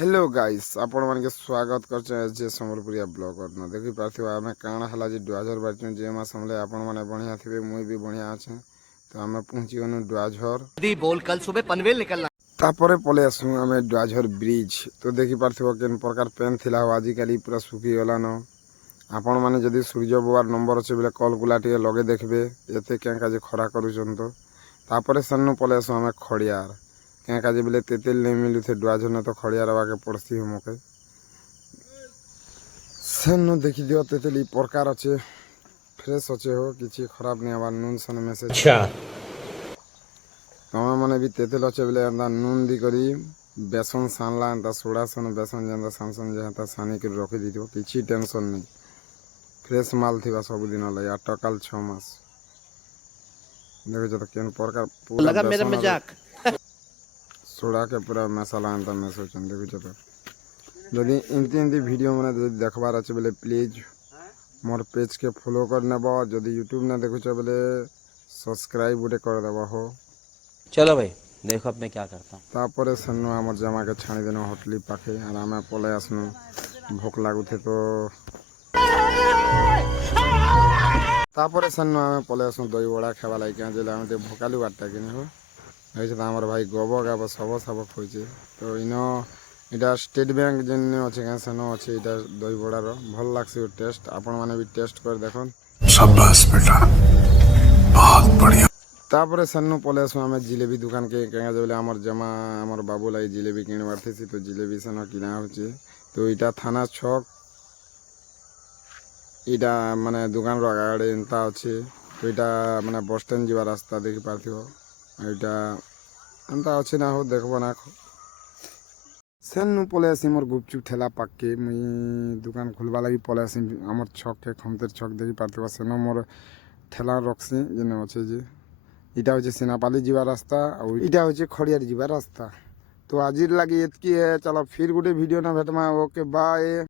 Hello guys आपण मानके स्वागत करछे जे संबलपुरिया ब्लॉगर न देखि पाथिबा हमें काण हला जे 2022 जे मास हमले आपण माने बढ़िया थिबे मुई भी बढ़िया अछि तो हमें पहुंची गनु डुआझर दी बोल कल सुबह पनवेल निकलना। तापरे पले आसु हमें डुआझर ब्रिज तो देखि पाथिबो केन प्रकार पेन थिला हो आजि काली पूरा सुखी गला न आपण माने जदी सूर्य बवार नंबर अछि बेले कॉल गुला टिके लगे देखबे एते केन का जे खरा करूछन तो तापरे सन्नु पले आसु हमें खड़ियार क्या काजे बोले तेतेल नहीं मिलू थे डुआझर न तो खड़िया रवा के पड़सी हो मके सेन देखि दियो तेतेल ई प्रकार अच्छे फ्रेश अच्छे हो किसी खराब नहीं आवार नून सन मैसेज अच्छा तमे माने भी तेतेल अच्छे बोले एंदा नून दी करी बेसन सानला एंदा सोडा सन बेसन जेंदा सानसन जेंता सानी के रखि दियो किसी टेंशन नहीं फ्रेश माल थिबा सब दिन लय अटकल 6 मास देखो जत केन प्रकार पूरा लगा मेरा बेसन मजाक। सोडा के पूरा मसाला एंता मैस होचन देखो जत जदि इनती वीडियो मैंने जदि देखबार अच्छे बोले प्लीज मोर पेज के फॉलो कर नेब जदि यूट्यूब ना देखुच बोले सब्सक्राइब गोटे कर देव हो। चलो भाई देखो अब मैं क्या करता हूँ। तापरे सन्नु आमर जमा के छाणी देनु होटली पाखे और आम पलै आसनु भोक लागुथे तो तापरे सन्नु आम पलै आसनु दही बड़ा खावा लगे क्या जे आम भोकालु बारटा कि हो ऐसे तो आमर भाई गब गाब सब सब खोजे तो इनो इटा स्टेट बैंक जेन अच्छे क्या सेन अच्छे इटा दही बड़ार भल लागसी टेस्ट आपण माने भी टेस्ट कर देखन शाबाश बेटा बहुत बढ़िया। तापरे सन्नु पले आसु आमे जिलेबी दुकान के क्या बोले आमर जमा आमर बाबू लाई जिलेबी किणवार थी तो जिलेबी सेन किना होचे तो इटा थाना छक इटा माने दुकान रो आगे एंता अच्छे तो इटा माने बस स्टैंड जीवा रास्ता देखि पाथिबो इटा एंता अच्छे ना हो देखबो ना सेनु पले आसी मोर गुपचुप ठेला पाके मुई दुकान खुलवा लगी पले आसी आमर छक के खमतेर छक देखि पारथिबा सेनो मोर ठेला रखसी जेने अच्छे जे इटा होचे सेनापाली जीवा रास्ता और इटा होचे खड़ियार जीवा रास्ता तो आज लगी एतकी है चलो फिर गोटे वीडियो ना भेटमा ओके बाय।